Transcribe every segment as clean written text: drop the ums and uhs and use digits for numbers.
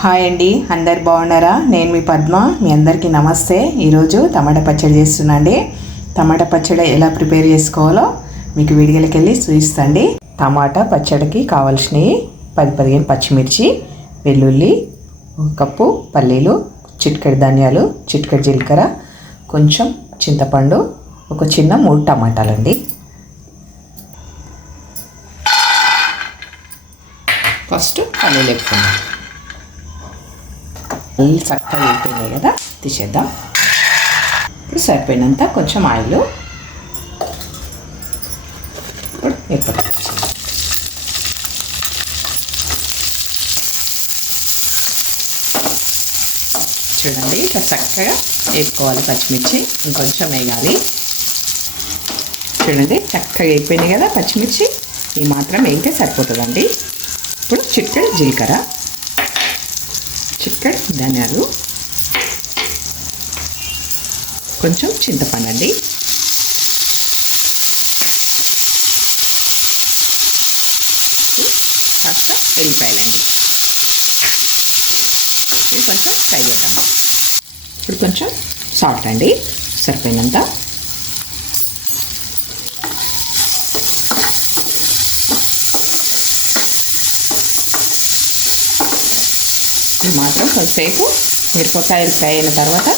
Hi అండి, అందరు బాగున్నారా? నేను మీ పద్మ. మీ అందరికీ నమస్తే. ఈరోజు టమాటా పచ్చడి చేస్తున్నాండి. టమాటా పచ్చడి ఎలా ప్రిపేర్ చేసుకోవాలో మీకు వీడియోకి వెళ్ళి చూపిస్తాండి. టమాటా పచ్చడికి కావాల్సినవి 10-15 పచ్చిమిర్చి, వెల్లుల్లి, 1 కప్పు పల్లీలు, చిటికెడు ధనియాలు, చిటికెడు జీలకర్ర, కొంచెం చింతపండు, ఒక చిన్న 3 టమాటాలండి. ఫస్ట్ పల్లీలు వేసుకుందాం. పల్లీలు చక్కగా వేగిపోయినాయి కదా, తీసేద్దాం. ఇప్పుడు సరిపోయినంత కొంచెం ఆయిల్ ఇప్పుడు వేపుకుందాం. చూడండి, ఇట్లా చక్కగా వేపుకోవాలి. పచ్చిమిర్చి ఇంకొంచెం వేయాలి. చూడండి, చక్కగా వేగిపోయినాయి కదా పచ్చిమిర్చి. ఈ మాత్రం వేగితే సరిపోతుందండి. ఇప్పుడు చిటికెడు జీలకర్ర, చిటికెడు ధనియాలు, కొంచెం చింతపండు అండి, కాస్త ఎల్లిపాయలండి. ఇది కొంచెం ఫ్రై చేద్దాం. ఇప్పుడు కొంచెం సాల్ట్ అండి, సరిపోయినంత. ఇది మాత్రం కొంతసేపు మిరపకాయలు ఫ్రై అయిన తర్వాత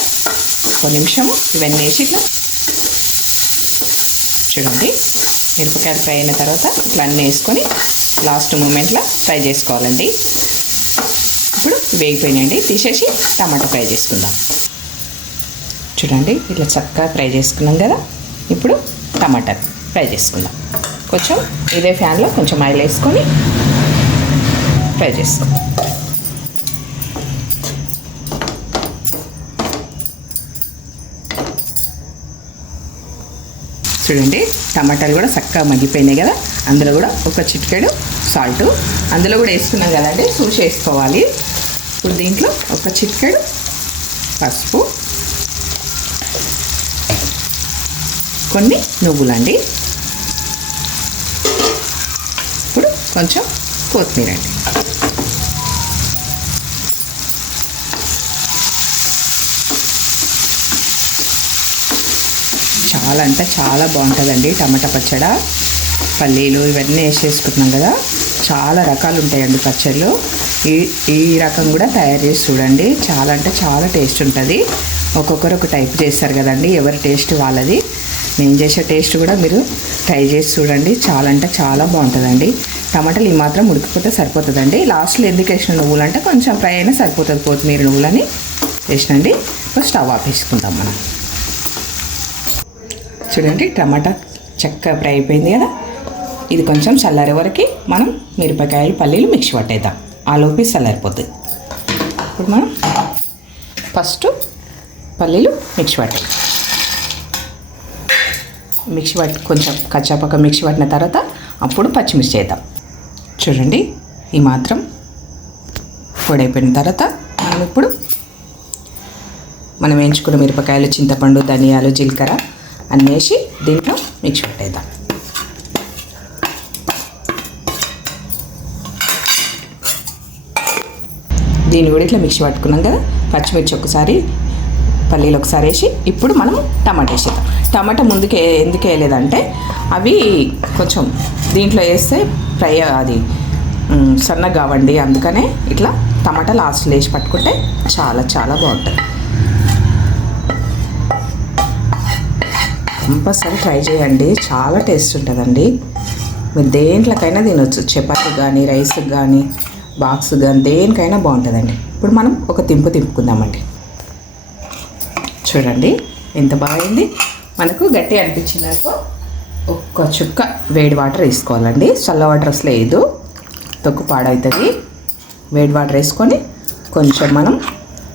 ఒక నిమిషము ఇవన్నీ వేసి ఇట్లా చూడండి. మిరపకాయలు ఫ్రై అయిన తర్వాత ఇట్లా అన్నీ వేసుకొని లాస్ట్ మూమెంట్లో ఫ్రై చేసుకోవాలండి. ఇప్పుడు వేగిపోయినాయండి, తీసేసి టమాటా ఫ్రై చేసుకుందాం. చూడండి, ఇట్లా చక్కగా ఫ్రై చేసుకున్నాం కదా. ఇప్పుడు టమాటా ఫ్రై చేసుకుందాం. కొంచెం ఇదే ఫ్యాన్లో కొంచెం ఆయిల్ వేసుకొని ఫ్రై చేసుకుందాం. చూడండి, టమాటాలు కూడా చక్కగా మగ్గిపోయినాయి కదా. అందులో కూడా ఒక చిటికెడు సాల్ట్ అందులో కూడా వేసుకున్నాం కదండి, చూసి వేసుకోవాలి. ఇప్పుడు దీంట్లో ఒక చిటికెడు పసుపు, కొన్ని నువ్వులండి, ఇప్పుడు కొంచెం కొత్తిమీర అండి. చాలా అంటే చాలా బాగుంటుందండి టమాటా పచ్చడి. పల్లీలు ఇవన్నీ వేసేసుకుంటున్నాం కదా. చాలా రకాలు ఉంటాయండి పచ్చళ్ళు. ఈ రకం కూడా తయారు చేసి చూడండి. చాలా అంటే చాలా టేస్ట్ ఉంటుంది. ఒక్కొక్కరు ఒక టైప్ చేస్తారు కదండి, ఎవరి టేస్ట్ వాళ్ళది. నేను చేసే టేస్ట్ కూడా మీరు ట్రై చేసి చూడండి. చాలా అంటే చాలా బాగుంటుందండి. టమాటాలు ఈ మాత్రం ఉడికిపోతే సరిపోతుందండి. లాస్ట్లో ఎందుకు వేసిన నువ్వులు అంటే కొంచెం ఫ్రై అయినా సరిపోతుంది. కొత్తిమీర నువ్వులని వేసినండి. ఇప్పుడు స్టవ్ ఆపేసుకుందాం మనం. చూడండి, టమాటా చక్కగా ఫ్రై అయిపోయింది కదా. ఇది కొంచెం చల్లారే వరకు మనం మిరపకాయలు పల్లీలు మిక్సీ పట్టేద్దాం. ఆలోపి చల్లారిపోతుంది. ఇప్పుడు మనం ఫస్ట్ పల్లీలు మిక్సీ పట్టి కొంచెం కచ్చాపక్క మిక్సీ పట్టిన తర్వాత అప్పుడు పచ్చిమిర్చి వేద్దాం. చూడండి, ఈ మాత్రం పొడి అయిపోయిన తర్వాత మనం వేయించుకున్న మిరపకాయలు, చింతపండు, ధనియాలు, జీలకర్ర అన్నీ వేసి దీంట్లో మిక్సీ పెట్టేద్దాం. దీన్ని కూడా ఇట్లా మిక్సీ పట్టుకున్నాం కదా. పచ్చిమిర్చి ఒకసారి, పల్లీలు ఒకసారి వేసి ఇప్పుడు మనం టమాటా వేసేద్దాం. టమాటా ముందుకే ఎందుకు వేయలేదంటే అవి కొంచెం దీంట్లో వేస్తే ఫ్రై అది సన్నగా కావండి. అందుకనే ఇట్లా టమాటా లాస్ట్లో వేసి పట్టుకుంటే చాలా చాలా బాగుంటుంది. కంపల్సరీ ట్రై చేయండి, చాలా టేస్ట్ ఉంటుందండి. మీరు దేంట్లోకైనా తినొచ్చు. చపాతీకి కానీ, రైస్కి కానీ, బాక్స్ కానీ, దేనికైనా బాగుంటుందండి. ఇప్పుడు మనం ఒక తింపుకుందామండి. చూడండి ఎంత బాగుంది. మనకు గట్టి అనిపించినాక ఒక్క చుక్క వేడి వాటర్ వేసుకోవాలండి. చల్ల వాటర్ అసలు వేయదు, తొక్కు పాడవుతుంది. వేడి వాటర్ వేసుకొని కొంచెం మనం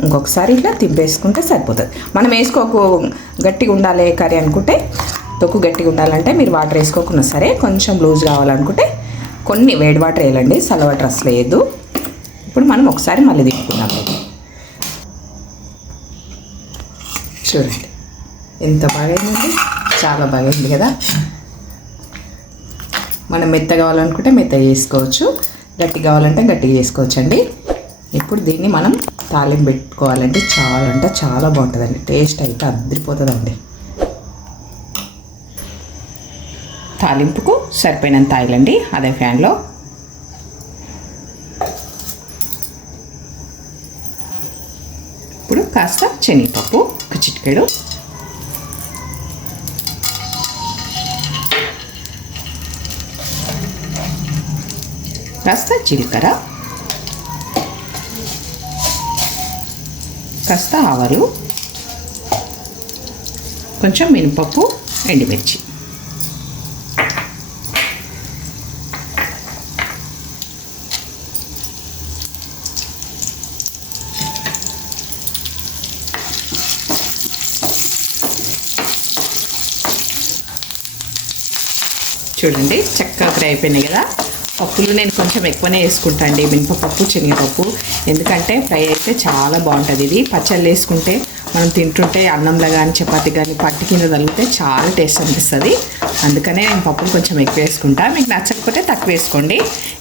ఇంకొకసారి ఇట్లా తిప్పేసుకుంటే సరిపోతుంది. మనం గట్టిగా ఉండాలి కర్రీ అనుకుంటే, తొక్కు గట్టిగా ఉండాలంటే మీరు వాటర్ వేసుకోకుండా సరే. కొంచెం లూజ్ కావాలనుకుంటే కొన్ని వేడి వాటర్ వేయాలండి, చల్ల వాటర్ అసలు వేయద్దు. ఇప్పుడు మనం ఒకసారి మళ్ళీ తిప్పుకుందాం. చూడండి ఎంత బాగైందండి, చాలా బాగైంది కదా. మనం మెత్త కావాలనుకుంటే మెత్త చేసుకోవచ్చు, గట్టి కావాలంటే గట్టిగా చేసుకోవచ్చు అండి. ఇప్పుడు దీన్ని మనం తాలింపు పెట్టుకోవాలంటే చాలా అంటే చాలా బాగుంటుందండి. టేస్ట్ అయితే అదిరిపోతుందండి. తాలింపుకు సరిపోయినంత ఆయిల్ అండి అదే ఫ్యాన్లో. ఇప్పుడు కాస్త శనగపప్పు, ఒక చిటికెడు, కాస్త జీలకర్ర, కాస్త ఆవాలు, కొంచెం మినపప్పు, ఎండుమిర్చి. చూడండి చక్కగా ఫ్రై అయిపోయినాయి కదా. పప్పులు నేను కొంచెం ఎక్కువనే వేసుకుంటాను అండి, మినపప్పు, శనగపప్పు. ఎందుకంటే ఫ్రై అయితే చాలా బాగుంటుంది. ఇది పచ్చళ్ళు వేసుకుంటే మనం తింటుంటే అన్నంలో కానీ చపాతీ కానీ పట్టి కింద తగిలితే చాలా టేస్ట్ అనిపిస్తుంది. అందుకనే నేను పప్పులు కొంచెం ఎక్కువ వేసుకుంటా. మీకు నచ్చకపోతే తక్కువ వేసుకోండి,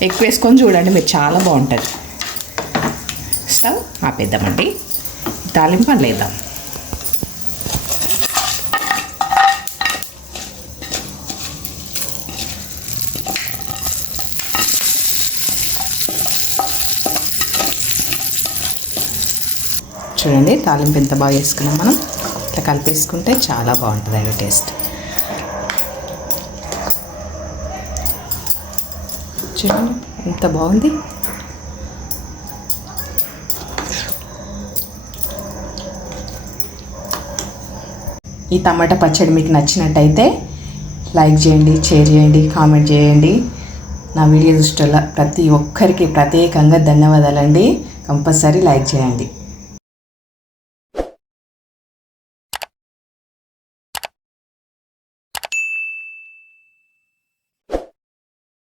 ఎక్కువ వేసుకొని చూడండి, మీరు చాలా బాగుంటుంది. స్టవ్ ఆపేద్దామండి, తాలింపు లేద్దాం. చూడండి తాలింపు ఎంత బాగా వేసుకున్నాం మనం. ఇట్లా కలిపేసుకుంటే చాలా బాగుంటుంది అండి టేస్ట్. చూడండి ఎంత బాగుంది. ఈ టమాటా పచ్చడి మీకు నచ్చినట్టయితే లైక్ చేయండి, షేర్ చేయండి, కామెంట్ చేయండి. నా వీడియో చూసేలా ప్రతి ఒక్కరికి ప్రత్యేకంగా ధన్యవాదాలండి. కంపల్సరీ లైక్ చేయండి.